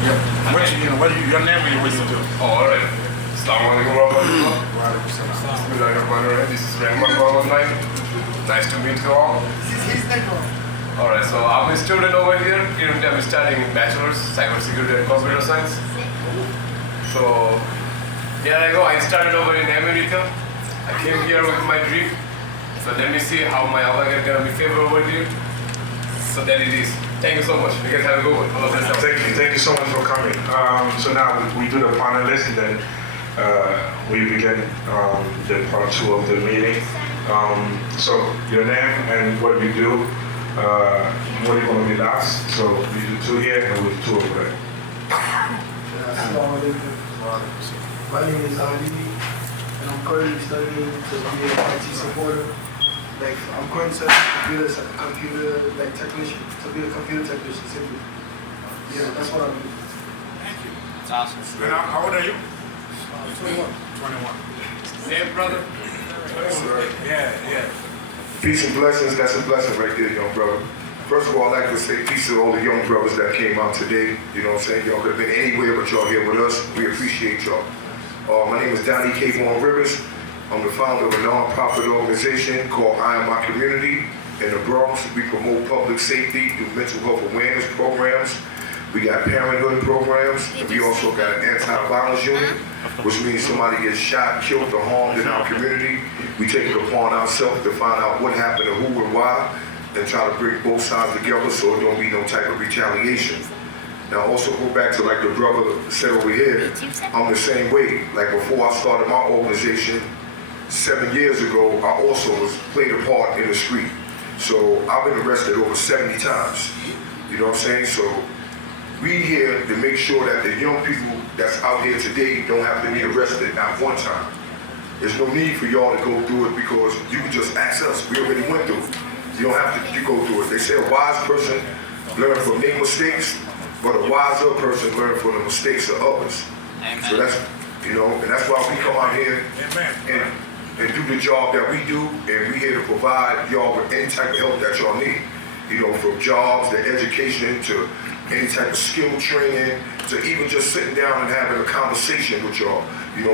Yep. Your name and your wisdom too. Oh, alright. Assalamualaikum warahmatullahi wabarakatuh. This is Rahman online. Nice to meet you all. This is his network. Alright, so I'm a student over here. Currently I'm studying bachelor's cybersecurity and computer science. So here I go. I started over in America. I came here with my dream. So let me see how my Allah is gonna be favored over here. So that it is. Thank you so much. You guys have a good one. Thank you so much for coming. So now we do the panelists, and then we begin the part 2 of the meeting. So your name and what you do. What are you going to be last? So we do 2 here and we do 2 over there. My name is Ali, and I'm currently studying to be an IT supporter. Like, I'm currently studying computer technician, to be a computer technician, simply. Yeah, that's what I do. Thank you. It's awesome. And how old are you? 21. 21. Same brother. Yeah. Peace and blessings, that's a blessing right there, young brother. First of all, I'd like to say peace to all the young brothers that came out today. You know what I'm saying? Y'all could have been anywhere but y'all here with us. We appreciate y'all. My name is Donnie K. Vaughn Rivers. I'm the founder of a non-profit organization called I Am My Community in the Bronx. We promote public safety through mental health awareness programs. We got parenthood programs, and we also got an anti-violence unit, which means somebody gets shot, killed, or harmed in our community. We take it upon ourselves to find out what happened to who and why, and try to bring both sides together so it don't be no type of retaliation. Now also go back to like the brother said over here, I'm the same way. Like before I started my organization 7 years ago, I also played a part in the street. So I've been arrested over 70 times. You know what I'm saying? So we here to make sure that the young people that's out here today don't have to be arrested at one time. There's no need for y'all to go through it because you can just ask us. We already went through it. You don't have to go through it. They say a wise person learns from their mistakes, but a wiser person learns from the mistakes of others. Amen. So that's, and that's why we come out here and do the job that we do, and we here to provide y'all with any type of help that y'all need. From jobs to education to any type of skill training to even just sitting down and having a conversation with y'all.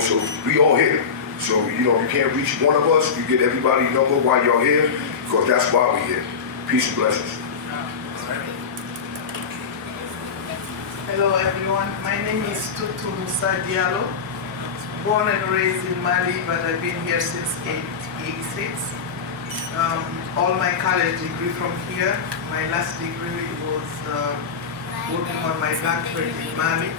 So we all here. So, you can't reach one of us, you get everybody's number while y'all here, because that's why we here. Peace and blessings. Hello everyone, my name is Tutu Musa Diallo, born and raised in Mali, but I've been here since 1986. All my college degree from here. My last degree was working on my doctorate in Mali.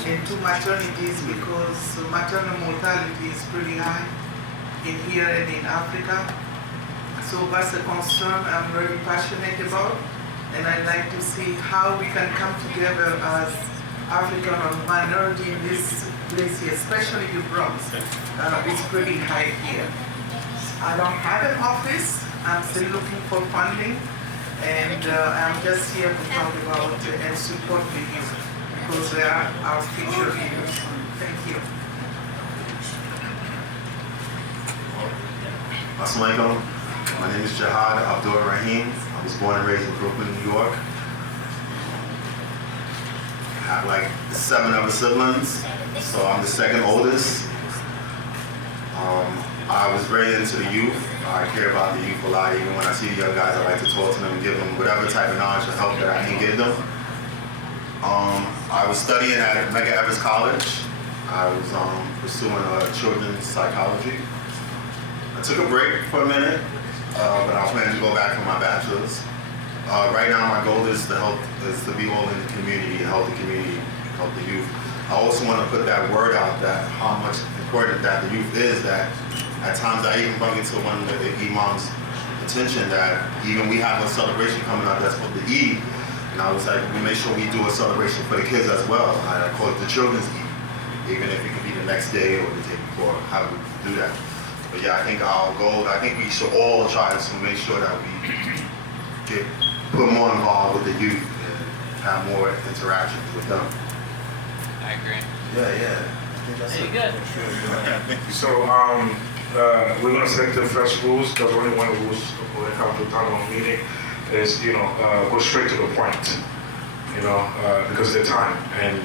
Into maternities because maternal mortality is pretty high in here and in Africa. So that's a concern I'm very passionate about, and I'd like to see how we can come together as African minority in this place here, especially the Bronx. It's pretty high here. I don't have an office. I'm still looking for funding, and I'm just here to talk about and support the youth because they are our future leaders. Thank you. Assalamualaikum. My name is Jihad Abdul Rahim. I was born and raised in Brooklyn, New York. I have like 7 other siblings, so I'm the second oldest. I was very into the youth. I care about the youth a lot. Even when I see the young guys, I like to talk to them and give them whatever type of knowledge or help that I can give them. I was studying at Medgar Evers College. I was pursuing children's psychology. I took a break for a minute, but I was planning to go back for my bachelor's. Right now, my goal is to be all in the community and help the community, help the youth. I also want to put that word out that how much important that the youth is. That at times I even brought it to one of the imams' attention that even we have a celebration coming up that's called the Eid. And I was like, we make sure we do a celebration for the kids as well. I call it the children's Eid, even if it could be the next day or the day before, how do we do that? But yeah, I think our goal, I think we should all try to make sure that we put more involved with the youth and have more interactions with them. I agree. Yeah. There you go. So we're going to set the first rules. There's only one rules when it comes to town hall meeting is, go straight to the point. because of the time, and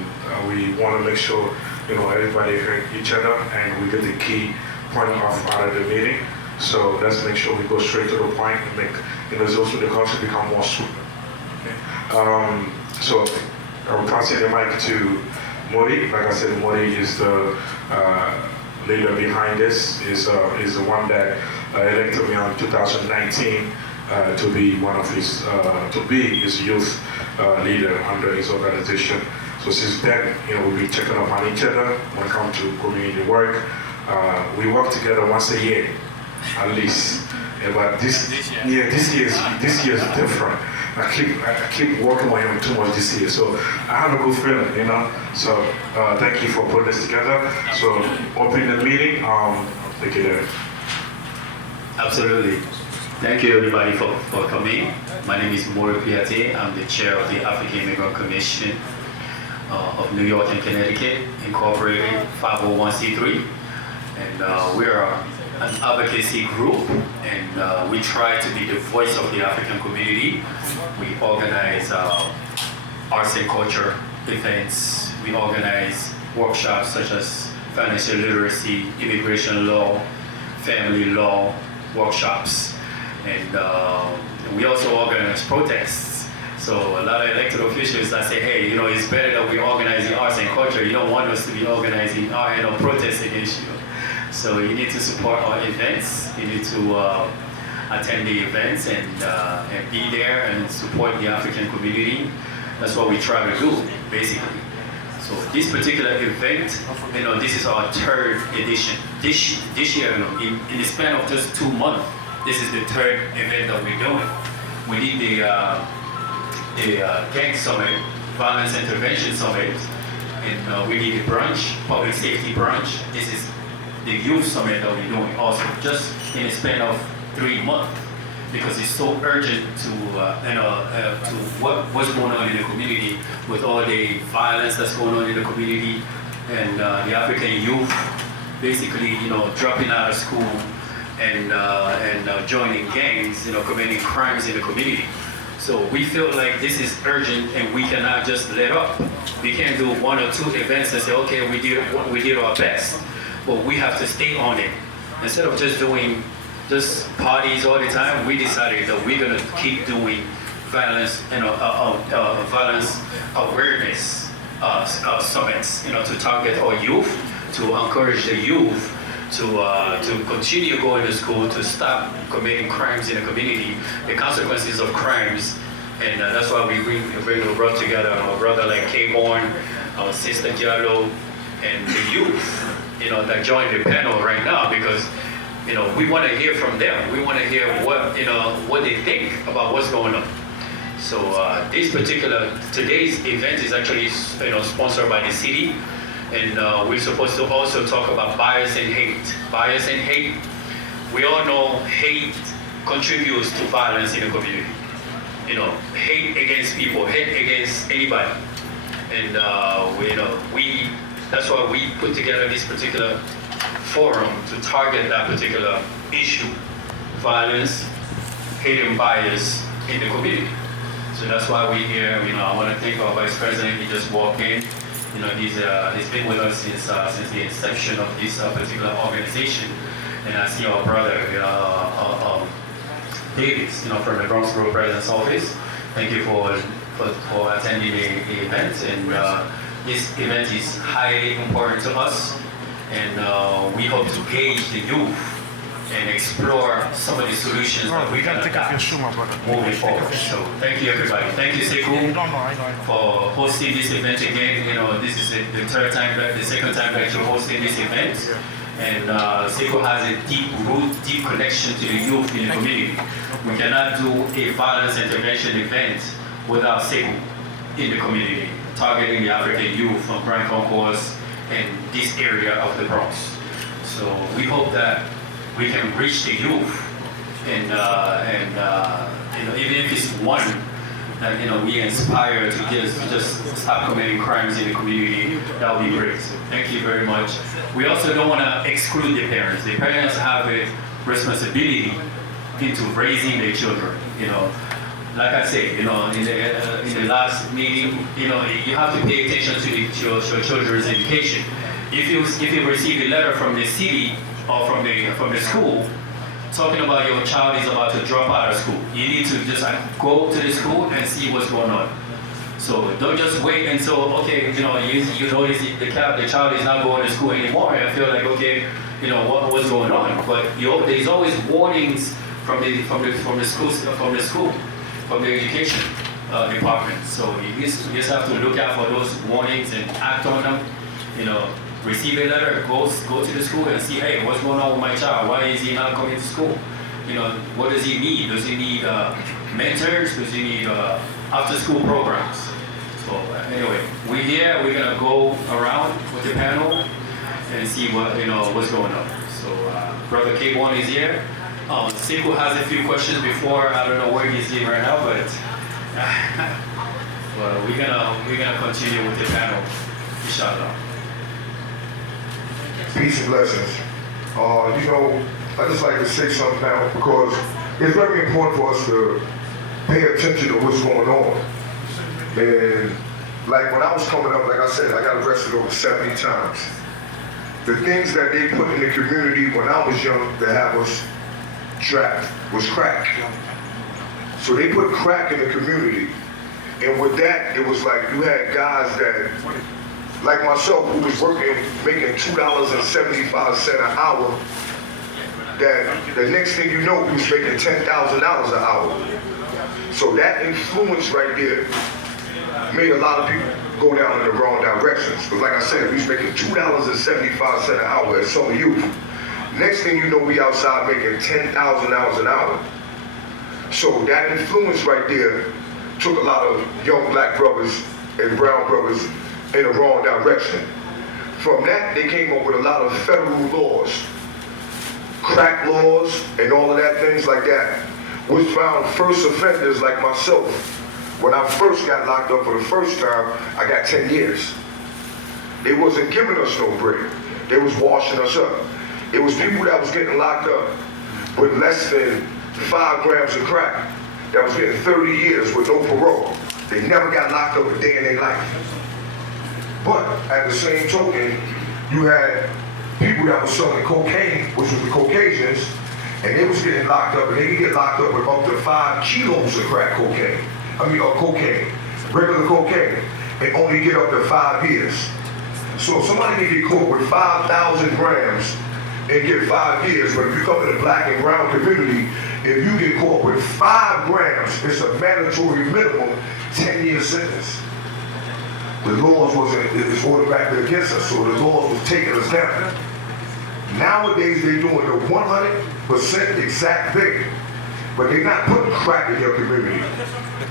we want to make sure, everybody heard each other, and we get the key point out of the meeting. So let's make sure we go straight to the point and make, also the culture become more smoother. Okay? So I'm passing the mic to Modi. Like I said, Modi is the leader behind this, is the one that elected me in 2019 to be one of his, his youth leader under his organization. So since then, we've been checking up on each other when it comes to community work. We work together once a year, at least. Yeah, but this year is different. I keep working with him too much this year, so I have a good feeling, So thank you for putting this together. So opening the meeting, take it there. Absolutely. Thank you everybody for coming. My name is Mori Piate. I'm the chair of the African Immigrant Commission of New York and Connecticut, Incorporated 501c3. And we're an advocacy group, and we try to be the voice of the African community. We organize arts and culture events. We organize workshops such as financial literacy, immigration law, family law workshops. And we also organize protests. So a lot of elected officials that say, hey, it's better that we organize the arts and culture. You don't want us to be organizing protests against you. So you need to support our events. You need to attend the events and be there and support the African community. That's what we try to do, basically. So this particular event, this is our third edition. This year, in the span of just 2 months, this is the third event that we're doing. We did the gang summit, violence intervention summit, and we did a brunch, public safety brunch. This is the youth summit that we're doing also, just in a span of 3 months, because it's so urgent to what's going on in the community with all the violence that's going on in the community, and the African youth basically, dropping out of school and joining gangs, committing crimes in the community. So we feel like this is urgent, and we cannot just let up. We can't do 1 or 2 events and say, okay, we did our best, but we have to stay on it. Instead of just doing parties all the time, we decided that we're gonna keep doing violence, violence awareness summits, to target our youth, to encourage the youth to continue going to school, to stop committing crimes in the community, the consequences of crimes. And that's why we brought together our brother like K-Born, our sister Diallo, and the youth, that joined the panel right now, because we want to hear from them. We want to hear what they think about what's going on. So today's event is actually sponsored by the city, and we're supposed to also talk about bias and hate. Bias and hate. We all know hate contributes to violence in the community. Hate against people, hate against anybody, and that's why we put together this particular forum to target that particular issue: violence, hate, and bias in the community. So that's why we're here. I want to thank our Vice President. He just walked in. He's been with us since the inception of this particular organization. And I see our brother, Davis, from the Bronx Borough President's Office. Thank you for attending the event. And this event is highly important to us. And we hope to gauge the youth and explore some of the solutions that we can adopt moving forward. So thank you everybody. Thank you Sekou for hosting this event again. This is the second time that you're hosting this event. And Sekou has a deep connection to the youth in the community. We cannot do a violence intervention event without Sekou in the community, targeting the African youth from Grand Concourse and this area of the Bronx. So we hope that we can reach the youth, and even if it's one that we inspire to just stop committing crimes in the community, that would be great. Thank you very much. We also don't want to exclude the parents. The parents have a responsibility into raising their children. like I said, in the last meeting, you have to pay attention to your children's education. If you receive a letter from the city or from the school talking about your child is about to drop out of school, you need to just go to the school and see what's going on. So don't just wait until you notice the child is not going to school anymore and feel like what's going on. But there's always warnings from the school, from the education department. So you just have to look out for those warnings and act on them. Receive a letter, go to the school and see, hey, what's going on with my child? Why is he not coming to school? What does he need? Does he need mentors? Does he need after-school programs? So anyway, we're here. We're gonna go around with the panel and see what's going on. So Brother K1 is here. Sekou has a few questions before. I don't know where he's in right now, but well, we're gonna continue with the panel, inshallah. Peace and blessings. I just like to say something now because it's very important for us to pay attention to what's going on. And like when I was coming up, like I said, I got arrested over 70 times. The things that they put in the community when I was young to have us trapped was crack. So they put crack in the community. And with that, it was like you had guys that, like myself, who was making $2.75 an hour, that the next thing you know, he was making $10,000 an hour. So that influence right there made a lot of people go down in the wrong directions. Because like I said, we was making $2.75 an hour as some youth. Next thing you know, we outside making $10,000 an hour. So that influence right there took a lot of young black brothers and brown brothers in the wrong direction. From that, they came up with a lot of federal laws, crack laws, and all of that, things like that, which found first offenders like myself. When I first got locked up for the first time, I got 10 years. They wasn't giving us no break. They was washing us up. It was people that was getting locked up with less than 5 grams of crack that was getting 30 years with no parole. They never got locked up a day in their life. But at the same token, you had people that was selling cocaine, which was the Caucasians, and they was getting locked up, and they could get locked up with up to 5 kilos of crack cocaine. Cocaine, regular cocaine, and only get up to 5 years. So if somebody can get caught with 5,000 grams and get 5 years, but if you come in the black and brown community, if you get caught with 5 grams, it's a mandatory minimum 10-year sentence. The laws it's automatically against us, so the laws was taking us down. Nowadays, they're doing the 100% exact thing, but they're not putting crack in your community.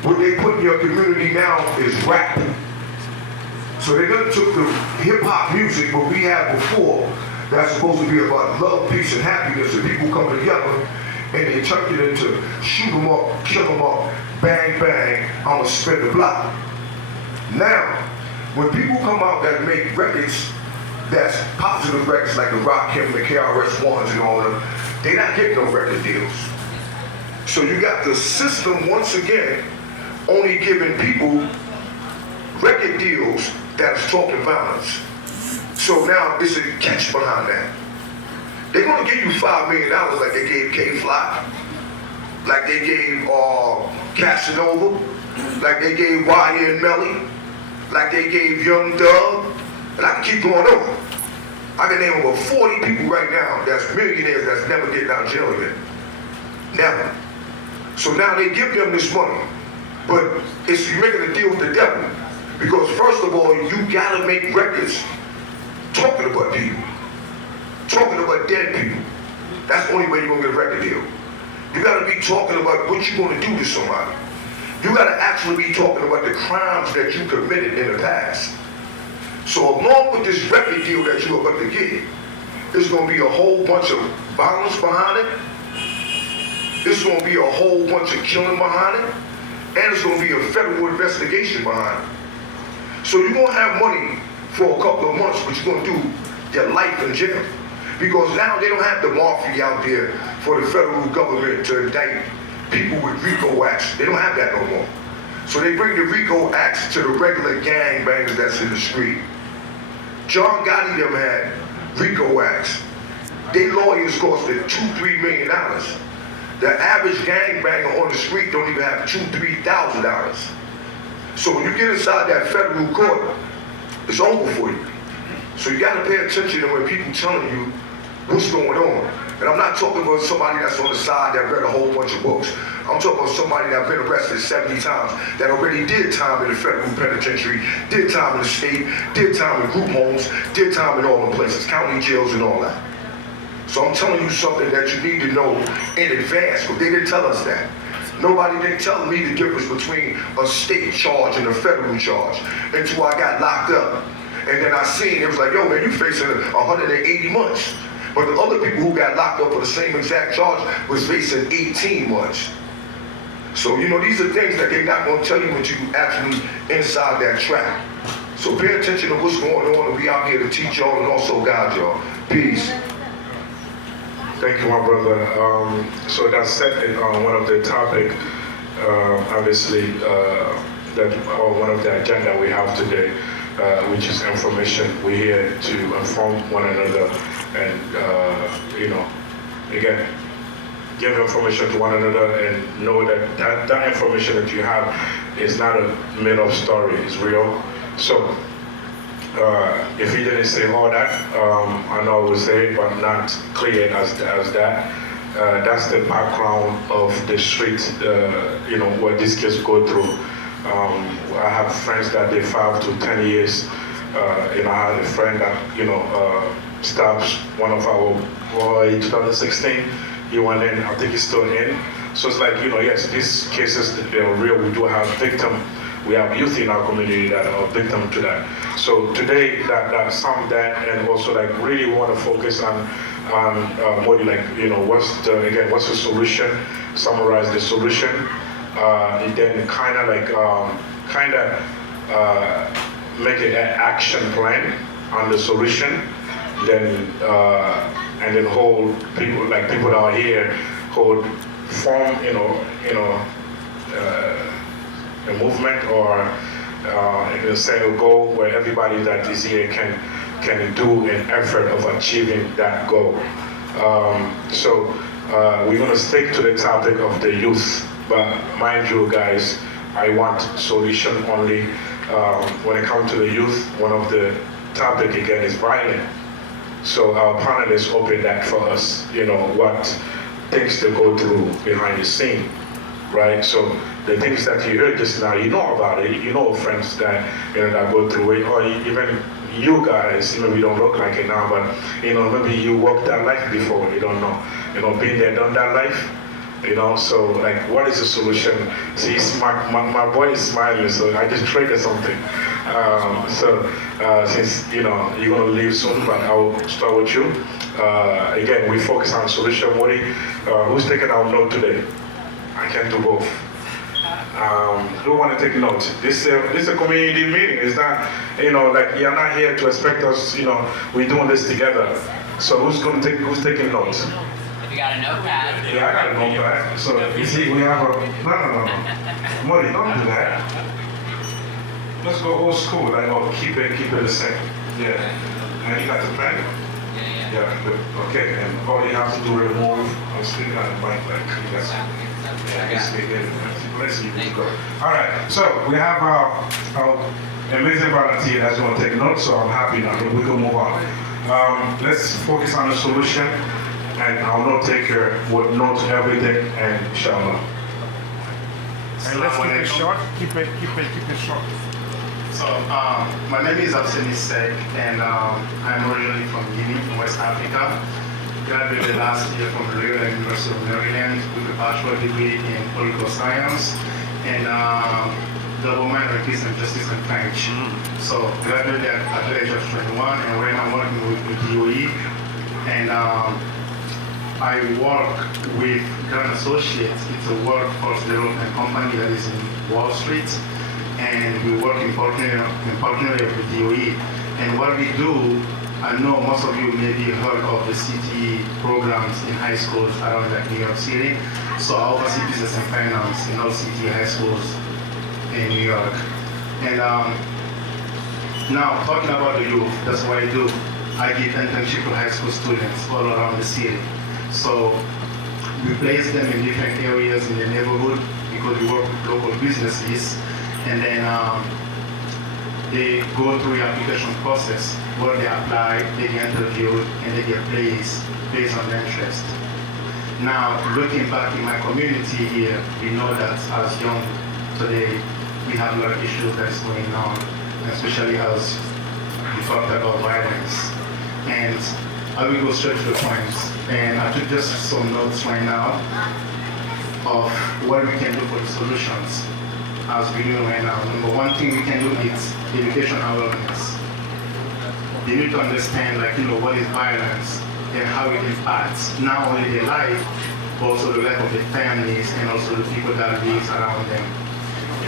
What they put in your community now is rap. So they done took the hip-hop music, what we had before, that's supposed to be about love, peace, and happiness, and people come together, and they turned it into shoot them up, kill them up, bang, bang, I'ma spin the block. Now, when people come out that make records that's positive records like the Rakim, the KRS-Ones and all of them, they're not getting no record deals. So you got the system once again only giving people record deals that's talking violence. So now it's a catch behind that. They're gonna give you $5 million like they gave K-Fly, like they gave Casanova, like they gave Y and Melly, like they gave Young Doug, and I can keep going on. I can name over 40 people right now that's millionaires that's never getting out of jail again. Never. So now they give them this money, but it's making a deal with the devil. Because first of all, you gotta make records talking about people, talking about dead people. That's the only way you're gonna get a record deal. You gotta be talking about what you're gonna do to somebody. You gotta actually be talking about the crimes that you committed in the past. So along with this record deal that you're about to get, there's gonna be a whole bunch of violence behind it. There's gonna be a whole bunch of killing behind it. And there's gonna be a federal investigation behind it. So you're gonna have money for a couple of months, but you're gonna do your life in jail. Because now they don't have the mafia out there for the federal government to indict people with RICO acts. They don't have that no more. So they bring the RICO acts to the regular gangbangers that's in the street. John Gotti them had RICO acts. Their lawyers costed $2-3 million. The average gangbanger on the street don't even have $2,000-3,000. So when you get inside that federal court, it's over for you. So you gotta pay attention to when people telling you what's going on. And I'm not talking about somebody that's on the side that read a whole bunch of books. I'm talking about somebody that's been arrested 70 times, that already did time in the federal penitentiary, did time in the state, did time in group homes, did time in all the places, county jails and all that. So I'm telling you something that you need to know in advance, because they didn't tell us that. Nobody didn't tell me the difference between a state charge and a federal charge until I got locked up. And then I seen, it was like, yo man, you facing 180 months. But the other people who got locked up for the same exact charge was facing 18 months. So, you know, these are things that they're not gonna tell you when you actually inside that trap. So pay attention to what's going on, and we out here to teach y'all and also guide y'all. Peace. Thank you, my brother. So that's set in one of the topic, obviously, one of the agenda we have today, which is information. We're here to inform one another and, you know, again, give information to one another and know that that information that you have is not a made-up story, it's real. So, if he didn't say all that, I know I would say it, but not clear as that. That's the background of the street, you know, what these kids go through. I have friends that they 5 to 10 years. You know, I had a friend that, you know, stopped one of our boy in 2016. He went in, I think he's still in. So it's like, you know, yes, these cases, they're real. We do have victims. We have youth in our community that are victim to that. So today, that some that, and also like really want to focus on more like, you know, what's the solution? Summarize the solution, and then kind of like make an action plan on the solution. Then and then hold people like people that are here form a movement or set a goal where everybody that is here can do an effort of achieving that goal. So we're going to stick to the topic of the youth, but mind you guys, I want solution only. When it comes to the youth, one of the topic again is violence. So our panelists open that for us, you know, what things to go through behind the scene, right? So the things that you heard just now, you know about it, you know friends that, you know, that go through it, or even you guys, you know, you don't look like it now, but, you know, maybe you walked that life before, you don't know, you know, been there, done that life, you know, so like, what is the solution? See, my boy is smiling, so I just triggered something. Since, you know, you're gonna leave soon, but I'll start with you. Again, we focus on solution. Woody, who's taking our note today? I can't do both. Who want to take notes? This is a community meeting. It's not, you know, like you're not here to expect us. You know, we're doing this together. So who's taking notes? If you got a notepad. Yeah, I got a notepad. So you see, we have a no. Muddy, don't do that. Let's go old school. Like, keep it the same. Yeah. And you got the pen? Yeah. Yeah. Good. Okay. And all you have to do is remove. I'm speaking on the mic like that's. Let's see. Go. All right. So we have our amazing volunteer that's going to take notes. So I'm happy now. We can move on. Let's focus on the solution, and I'll note taker will note everything, and inshallah. And let's keep it short. Keep it short. So, my name is Abseni Sek, and I'm originally from Guinea, from West Africa. Graduated last year from Loyola University of Maryland with a bachelor's degree in political science and double minor in peace and justice and French. So, graduated at the age of 21, and right now I'm working with DOE. And I work with Grand Associates. It's a workforce development company that is in Wall Street. And we work in partnership with DOE. And what we do I know most of you maybe heard of the city programs in high schools around like New York City. So I oversee business and finance in all city high schools in New York. And now talking about the youth, that's what I do. I give internship to high school students all around the city. So we place them in different areas in the neighborhood because we work with local businesses, and then they go through the application process where they apply, they get interviewed, and they get placed based on their interest. Now, looking back in my community here, we know that as young today, we have a lot of issues that's going on, especially as we talked about violence. And I will go straight to the point. And I took just some notes right now of what we can do for the solutions as we're doing right now. Number one thing we can do is education awareness. They need to understand, what is violence and how it impacts not only their life, but also the life of their families and also the people that live around them.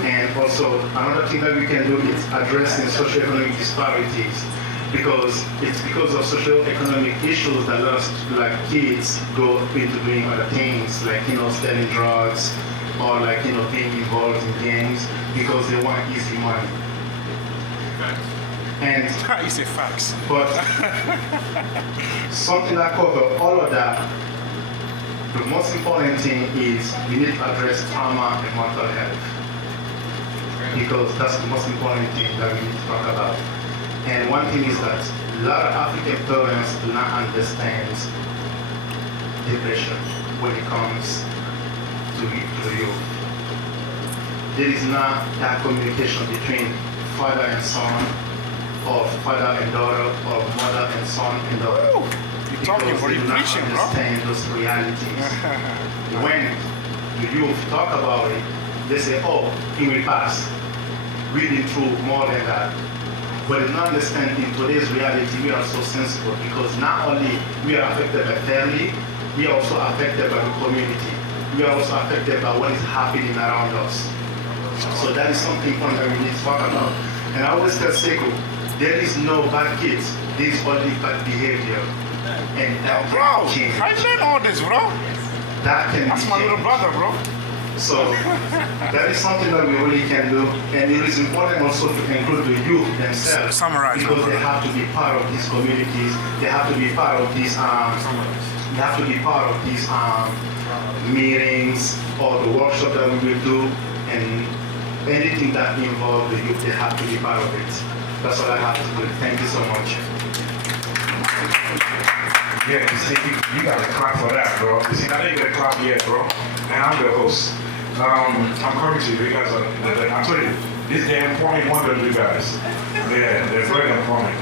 And also, another thing that we can do is addressing socioeconomic disparities, because it's because of socioeconomic issues that a lot of kids go into doing other things, selling drugs or being involved in gangs because they want easy money. And You say facts. but something that covers all of that, the most important thing is we need to address trauma and mental health, because that's the most important thing that we need to talk about. And one thing is that a lot of African parents do not understand depression when it comes to youth. There is not that communication between father and son, or father and daughter, or mother and son and daughter. You're talking Because for they you do not preaching, bro. understand those realities. When the youth talk about it, they say, oh, it will pass. We've been through more than that. But in not understanding today's reality, we are so sensible, because not only we are affected by family, we are also affected by the community. We are also affected by what is happening around us. So that is something important that we need to talk about. And I always tell Sekou, there is no bad kids, there is only bad behavior. And that Bro, can change. I learned all this, bro. That can That's be my little changed. brother, bro. So that is something that we really can do, and it is important also to include the youth themselves, Summarize, because my they brother. have to be part of these communities. They have to be part of these. They have to be part of these meetings or the workshop that we will do, and anything that involves the youth, they have to be part of it. That's all I have to do. Thank you so much. Yeah, you see, you gotta clap for that, bro. You see, I didn't get a clap yet, bro. And I'm the host. I'm coming to you. You guys are, I told you, they're important one of you guys. Yeah, they're very important.